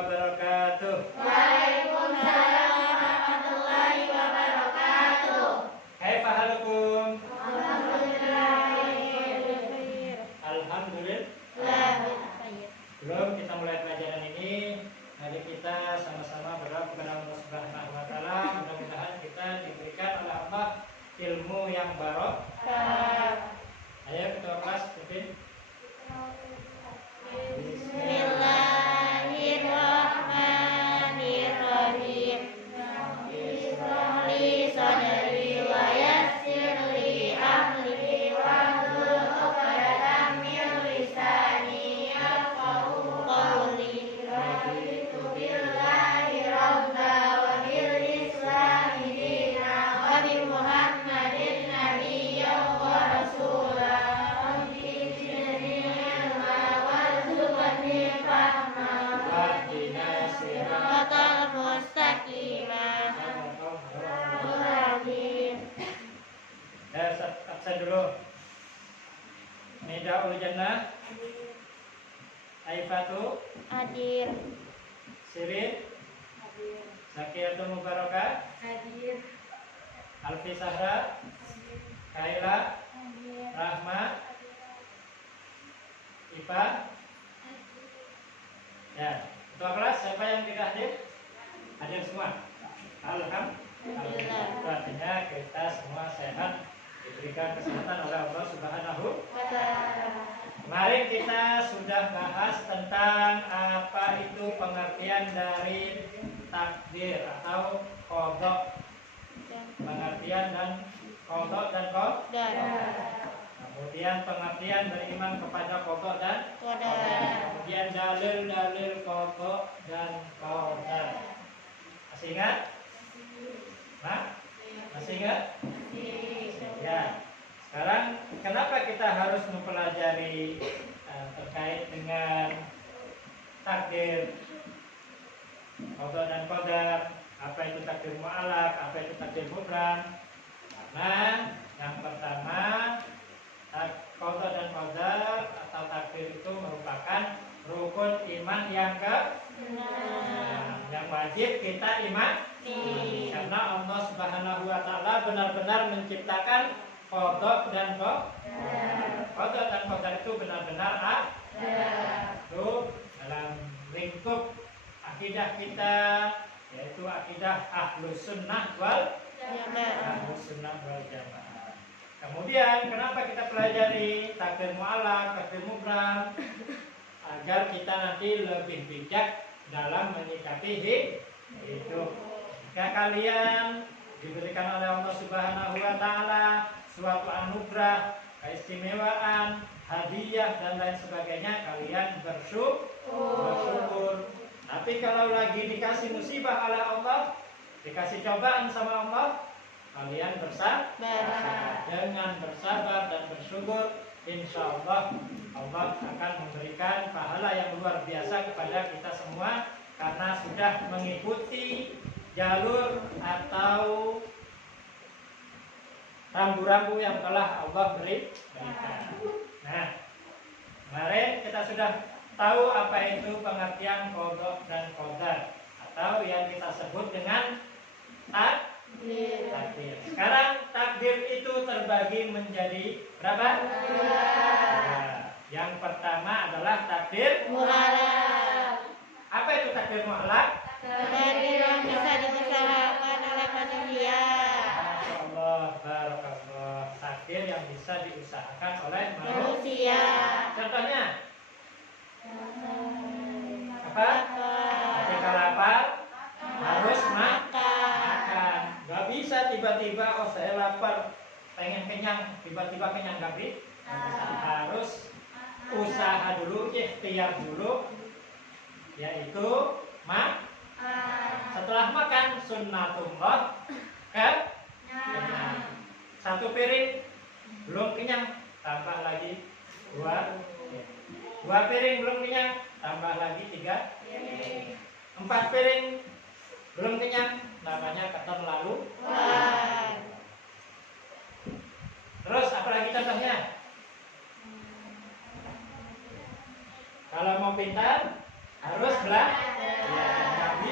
wabarakatuh. Waalaikumsalam warahmatullahi wabarakatuh. Kaifa halukum? Alhamdulillah. Alhamdulillah. Sebelum kita mulai pelajaran ini, mari kita sama-sama berdoa kepada Allah Subhanahu wa taala. Mudah-mudahan kita diberikan oleh Allah ilmu yang barokah. Ayo ketua kelas pimpin. Bismillahirrahmanirrahim. Bismillah li sadri wa yassir li amri wahlul 'uqdatam min lisani yafqahu qawli. Raditu billahi rabba wa bil islami dina wa bi Muhammadin nabiyyan wa rasula. Absen dulu. Nidaul jannah. Aifatu Hadir. Sirin Hadir. Zakiyatul Mubarakah Hadir. Alfi Sahra Kaila Hadir. Rahma Ipa. Ya, ketua kelas siapa yang tidak hadir? Hadir semua. Alhamdulillah. Artinya kita semua sehat, diberikan kesehatan oleh Allah Subhanahu wa taala. Kemarin kita sudah bahas tentang apa itu pengertian dari takdir atau qadha. Pengertian dan qadha dan qadar. Kemudian pengertian beriman kepada qadha dan qadar. Kemudian dalil-dalil qadha dan qadar. Masih ingat? Masih ingat? Ya. Sekarang kenapa kita harus mempelajari terkait dengan takdir, qadha dan qadar? Apa itu takdir mu'allaq, apa itu takdir mubram? Karena yang pertama, qadha dan qadar atau takdir itu merupakan rukun iman yang yang wajib kita imani. Karena Allah Subhanahu wa taala benar-benar menciptakan qadha dan qadar. Qadha dan qadar itu benar-benar ada. Itu dalam lingkup akidah kita, yaitu akidah Ahlus Sunnah wal Jamaah. Kemudian kenapa kita pelajari takdir mu'allaq, takdir mubram? Agar kita nanti lebih bijak dalam menyikapi hidup. Jika kalian diberikan oleh Allah Subhanahu wa taala suatu anugerah, keistimewaan, hadiah dan lain sebagainya, kalian bersyukur. Tapi kalau lagi dikasih musibah oleh Allah, dikasih cobaan sama Allah, kalian bersabar. Dengan bersabar dan bersyukur, insya Allah Allah akan memberikan pahala yang luar biasa kepada kita semua, karena sudah mengikuti jalur atau rambu-rambu yang telah Allah berikan. Nah, kemarin kita sudah tahu apa itu pengertian qadha dan qadar, atau yang kita sebut dengan takdir. Sekarang takdir itu terbagi menjadi berapa? Yang pertama adalah takdir mu'allaq. Apa itu takdir mu'allaq? Takdir yang bisa diusahakan oleh manusia. Masya Allah, barakallah. Takdir yang bisa diusahakan oleh Manusia. Contohnya apa? Ketika lapar harus makan. Gak bisa tiba-tiba, oh saya lapar, pengen kenyang, tiba-tiba kenyang, gak bisa. Harus usaha dulu, ikhtiar dulu, yaitu setelah makan sunnatullah kenyang. Satu piring belum kenyang, tambah lagi dua piring belum kenyang, tambah lagi 3. 4 piring belum kenyang, namanya keterlaluan. Terus apalagi contohnya? Kalau mau pintar harus belajar.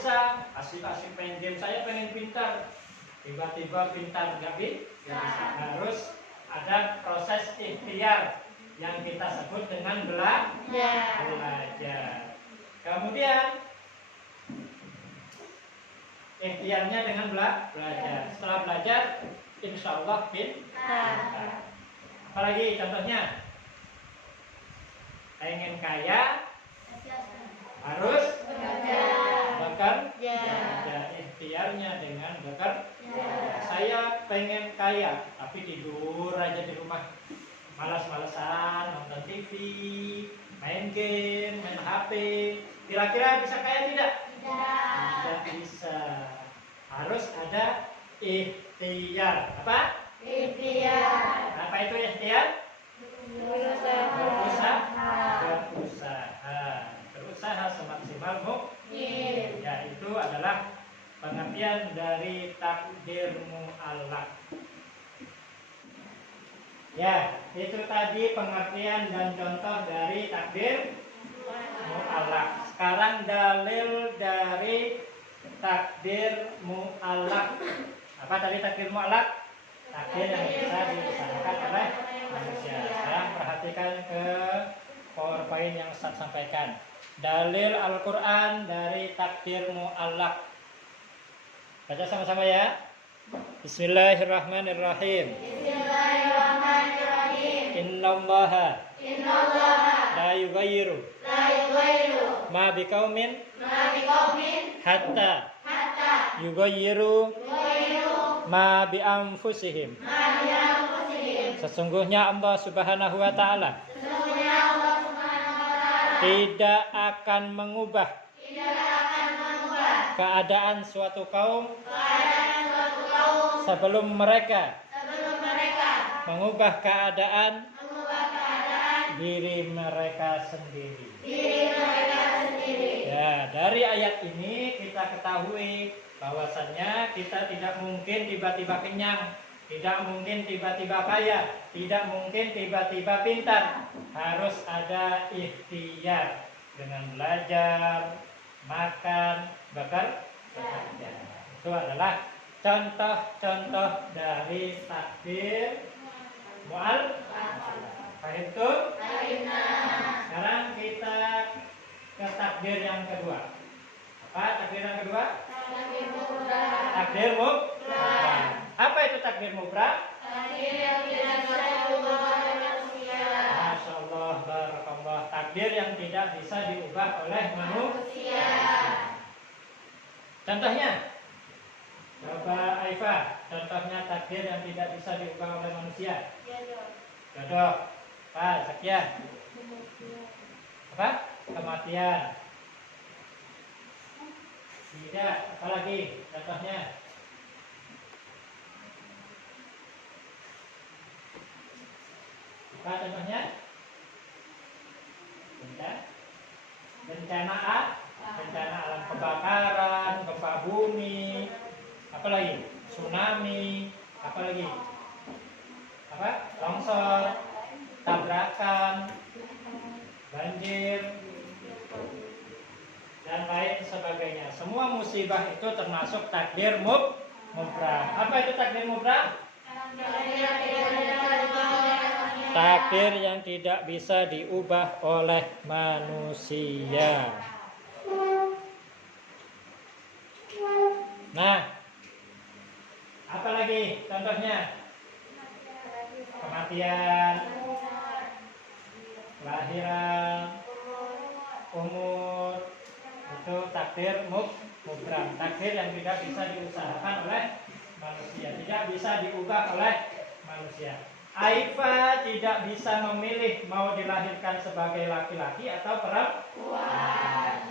bisa. Asik-asik pengen game, saya pengen pintar. Tiba-tiba pintar nggak bisa. Harus ada proses ikhtiar yang kita sebut dengan belajar. Kemudian ikhtiarnya dengan belajar. Setelah belajar, insya Allah pintar. Apalagi contohnya, pengen kaya harus bekerja. Ikhtiarnya dengan bekerja. Saya pengen kaya, tapi tidur aja di rumah, malas-malesan, nonton TV, main game, main HP. Kira-kira bisa kaya tidak? Tidak bisa. Harus ada ikhtiar. Apa? Ikhtiar. Apa itu ikhtiar? Berusaha semaksimal mungkin. Ya, itu adalah pengertian dari takdir mu'allaq. Ya, itu tadi pengertian dan contoh dari takdir mu'allaq. Sekarang dalil dari takdir mu'allaq. Apa tadi takdir mu'allaq? Takdir yang bisa diusahakan oleh manusia. Sekarang perhatikan ke PowerPoint yang Ustaz sampaikan. Dalil Al-Quran dari takdir mu'allaq. Baca sama-sama ya. Bismillahirrahmanirrahim. Innallaha la yughayyiru ma biqaumin hatta yughayyiru ma bi anfusihim. Sesungguhnya Allah Subhanahu wa taala tidak akan mengubah keadaan suatu kaum sebelum mereka mengubah keadaan diri mereka sendiri. Ya, dari ayat ini kita ketahui bahwasannya kita tidak mungkin tiba-tiba kenyang, tidak mungkin tiba-tiba kaya, tidak mungkin tiba-tiba pintar. Harus ada ikhtiar dengan belajar, makan, bekerja. Itu adalah contoh-contoh dari takdir mu'allaq. Paham tuh? Sekarang kita ke takdir yang kedua. Apa takdir yang kedua? Takdir mubrah. Apa itu takdir mubrah? Takdir yang tidak bisa diubah oleh manusia. Masya Allah, barakallah. Takdir yang tidak bisa diubah oleh manusia. Contohnya, coba Aifa, contohnya takdir yang tidak bisa diubah oleh manusia. Jodoh. Apa? Sekian. Apa? Kematian. Tidak. Apalagi contohnya? Apa contohnya? Bencana alam, kebakaran, gempa bumi, apalagi tsunami, apalagi apa? Longsor, tabrakan, banjir, dan lain sebagainya. Semua musibah itu termasuk takdir mubrah. Apa itu takdir mubrah? Takdir yang tidak bisa diubah oleh manusia. Nah, apalagi contohnya? Kematian, kelahiran, umur, itu takdir mubrah. Takdir yang tidak bisa diusahakan oleh manusia, tidak bisa diubah oleh manusia. Aifa tidak bisa memilih mau dilahirkan sebagai laki-laki atau perempuan.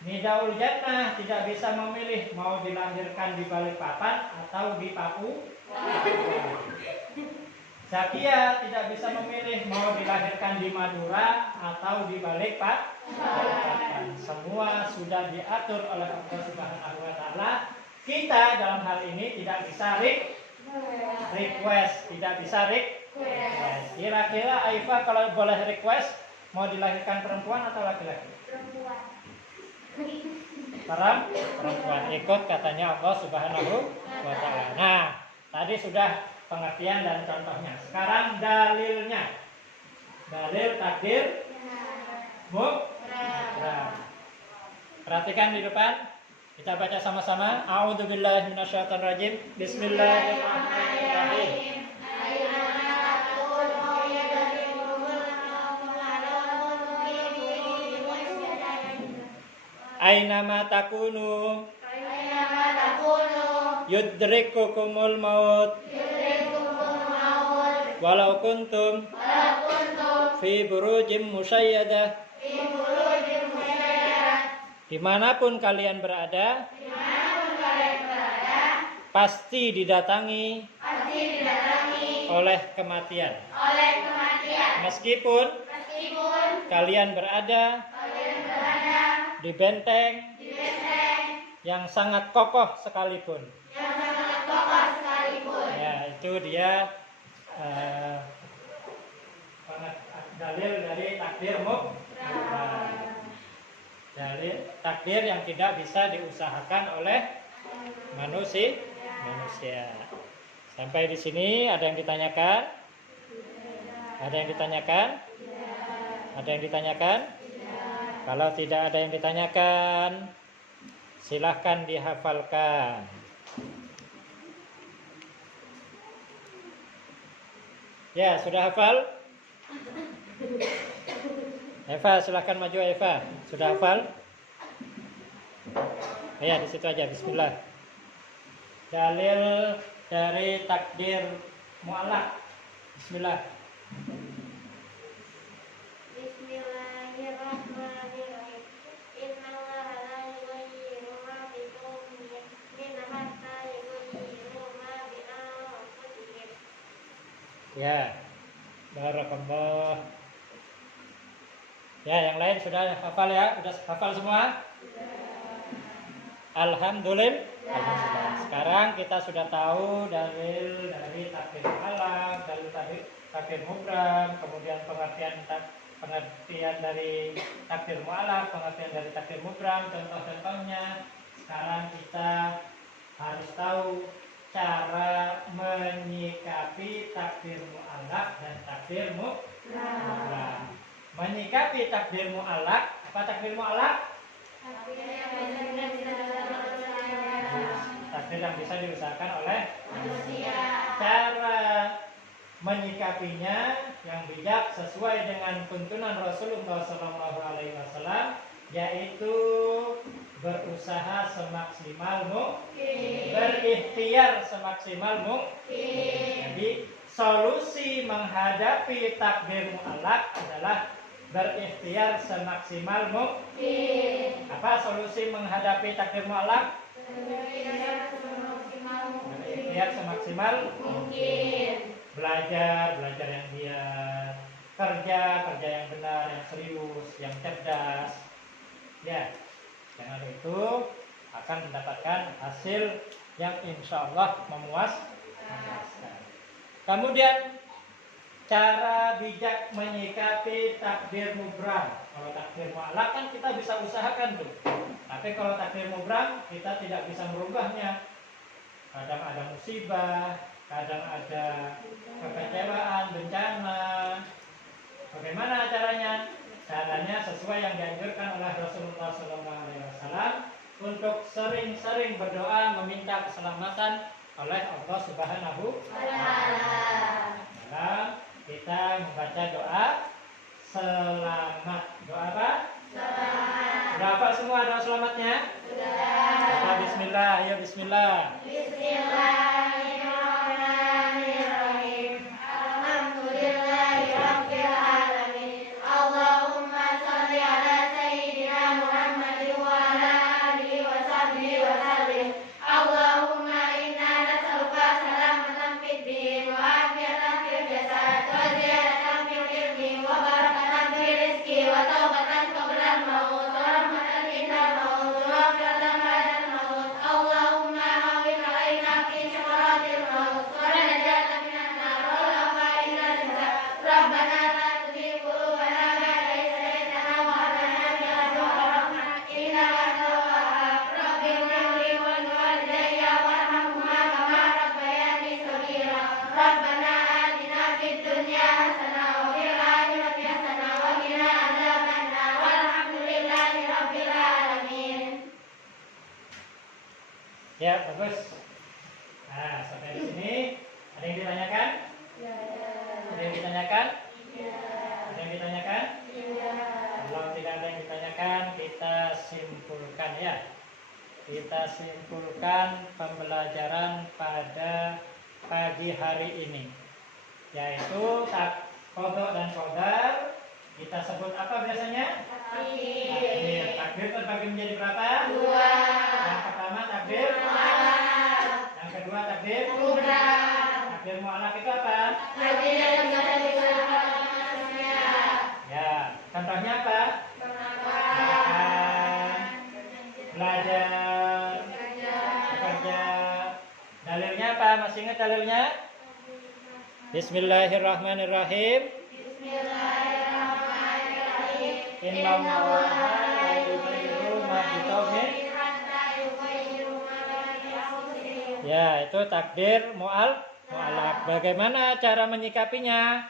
Nidaul Jannah tidak bisa memilih mau dilahirkan di Balikpapan atau di Papua. Zakia tidak bisa memilih mau dilahirkan di Madura atau di Balikpapan. Semua sudah diatur oleh Allah Subhanahu wa taala. Kita dalam hal ini tidak bisa request, tidak bisa request. Kira-kira Aifa kalau boleh request mau dilahirkan perempuan atau laki-laki? perempuan. Ikut katanya Allah Subhanahu wa taala. Nah, tadi sudah pengertian dan contohnya. Sekarang dalilnya. Dalil takdir mubram. Perhatikan di depan. Kita baca sama-sama. A'udzubillahi minasyaitonirrajim. Bismillahirrahmanirrahim. Ainama takunu yudrikukumul maut walau kuntum fi burujim musayyadah. Dimanapun kalian berada, pasti didatangi oleh kematian. Meskipun kalian berada di benteng yang sangat kokoh sekalipun. Ya, itu dia dalil dari takdir mubram. Dalil takdir yang tidak bisa diusahakan oleh manusia. Sampai di sini ada yang ditanyakan? Ada yang ditanyakan? Ada yang ditanyakan? Kalau tidak ada yang ditanyakan, silahkan dihafalkan. Ya, sudah hafal? Eva, silahkan maju Eva. Sudah hafal? Ya, di situ aja. Bismillah. Dalil dari takdir mu'allaq. Bismillah. Bismillahirrahmanirrahim. Innallaha la yughayyiru ma biqaumin hatta yughayyiru ma bi anfusihim. Ya. Barakallah. Ya, yang lain sudah hafal ya? Sudah hafal semua? Alhamdulillah. Sekarang kita sudah tahu dalil dari takdir mu'allaq, dalil takdir mubram, kemudian pengertian dari takdir mu'allaq, pengertian dari takdir mubram, contoh-contohnya. Sekarang kita harus tahu cara menyikapi takdir mu'allaq dan takdir mubram. Menyikapi takdir mu'allaq. Apa takdir mu'allaq? Takdir yang bisa diusahakan oleh manusia. Cara menyikapinya yang bijak sesuai dengan tuntunan Rasulullah SAW, yaitu berusaha semaksimal mungkin, berikhtiar semaksimal mungkin. Jadi solusi menghadapi takdir mu'allaq adalah berikhtiar semaksimal mungkin. Apa solusi menghadapi takdir mu'allaq? Berikhtiar semaksimal mungkin. Belajar yang giat, kerja yang benar, yang serius, yang cerdas. Ya, dengan itu akan mendapatkan hasil yang insya Allah memuaskan. Kemudian cara bijak menyikapi takdir mubram. Kalau takdir mu'allaq kan kita bisa usahakan tuh. Tapi kalau takdir mubram kita tidak bisa merubahnya. Kadang ada musibah, kadang ada kekecewaan, bencana. Bagaimana caranya? Caranya sesuai yang dianjurkan oleh Rasulullah SAW untuk sering-sering berdoa meminta keselamatan oleh Allah Subhanahu wa taala. Kita membaca doa selamat. Doa apa? Selamat. Sudah hafal semua doa selamatnya? Sudah. Bismillah, ya bismillah. Bismillahirrahmanirrahim. Alhamdulillahirabbil alamin. Allahumma shalli ala sayyidina Muhammadin wa ala alihi wa sahbihi wa sallim. Allahumma inna nas'aluka salamatan fid din wa afiyatan fil jasad wa ziyadatan fil ilmi wa barakatan fil rizqi wa taubatan qabla al-maut wa rahmatan indal maut wa maghfiratan ba'dal maut. Allahumma hawwin Ya, bagus. Nah, sampai di sini ada yang ditanyakan? Ada yang ditanyakan? Ada yang ditanyakan? Kalau tidak ada yang ditanyakan, kita simpulkan ya. Kita simpulkan pembelajaran pada pagi hari ini, yaitu kodok dan kodar. Kita sebut apa biasanya? Takdir. Takdir terbagi menjadi berapa? 2. Yang pertama takdir mu'alaf. Yang kedua takdir mubram. Takdir mu'alaf itu apa? Takdir yang bisa digunakan manusia. Ya, contohnya apa? Makan, belajar, bekerja. Dalilnya apa? Masih ingat dalilnya? Bismillahirrahmanirrahim. Inna Allaha la yughayyiru ma biqaumin. Ya, itu takdir mu'alaf. Bagaimana cara menyikapinya?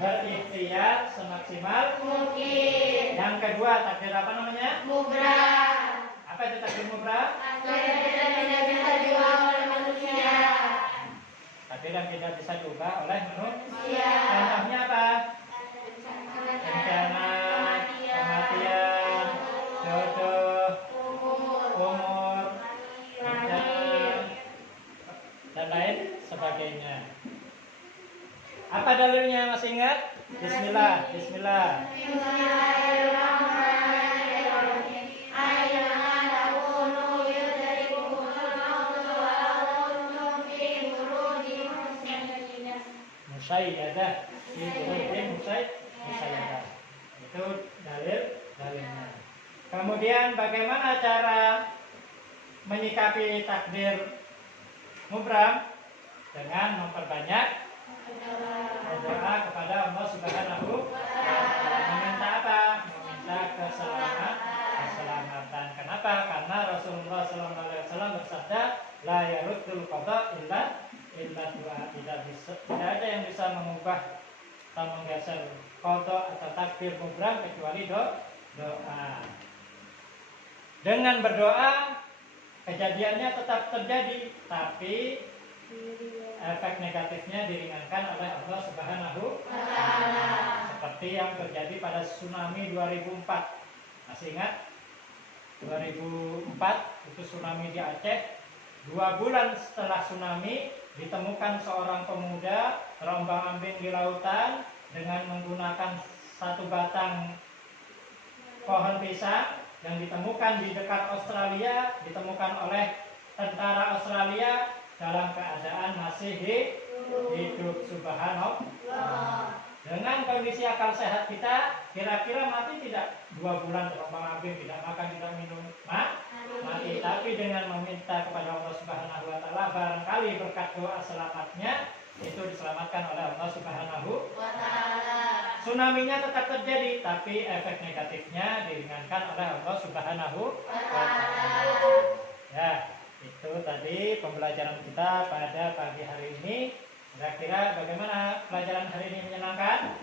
Berikhtiar semaksimal mungkin. Yang kedua, takdir apa namanya? Mubram. Apa itu takdir mubram? Takdir yang tidak bisa diubah oleh manusia. Takdir yang tidak bisa diubah oleh manusia. Contohnya apa? Bencana, kematian, jodoh, umur, bencana, dan lain sebagainya. Apa dalilnya, masih ingat? Bismillah, bismillah. Musayyadah, musayyadah. Itu dalilnya. Kemudian bagaimana cara menyikapi takdir mubram? Dengan memperbanyak berdoa kepada Allah Subhanahu wa Ta'ala. Meminta apa? Meminta keselamatan. Kenapa? Karena Rasulullah SAW bersabda, la yaruddul qada illa doa. Tidak ada yang bisa mengubah atau menggeser qada atau takdir mubram kecuali doa. Dengan berdoa kejadiannya tetap terjadi, tapi efek negatifnya diringankan oleh Allah Subhanahu wa Ta'ala. Seperti yang terjadi pada tsunami 2004. Masih ingat? 2004 itu tsunami di Aceh. 2 bulan setelah tsunami ditemukan seorang pemuda terombang-ambing di lautan dengan menggunakan 1 batang pohon pisang yang ditemukan di dekat Australia, ditemukan oleh tentara Australia dalam keadaan masih hidup. Subhanallah. Dengan kondisi akal sehat kita, kira-kira mati tidak? 2 bulan terombang-ambing, tidak makan, tidak minum, mati. Tapi dengan meminta kepada Allah Subhanahu wa Ta'ala, barangkali berkat doa selamatnya itu diselamatkan oleh Allah Subhanahu wa Ta'ala. Tsunami-nya tetap terjadi, tapi efek negatifnya diringankan oleh Allah Subhanahu wa Ta'ala. Ya, itu tadi pembelajaran kita pada pagi hari ini. Kira-kira bagaimana pelajaran hari ini? Menyenangkan?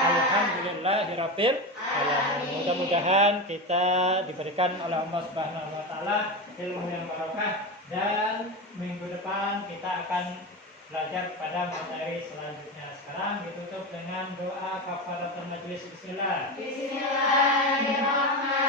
Alhamdulillahirabbil alamin. Mudah-mudahan kita diberikan oleh Allah Subhanahu wa Ta'ala ilmu yang barokah, dan minggu depan kita akan belajar pada materi selanjutnya. Sekarang ditutup dengan doa kafaratul majelis. Bismillah. Bismillahirrahmanirrahim.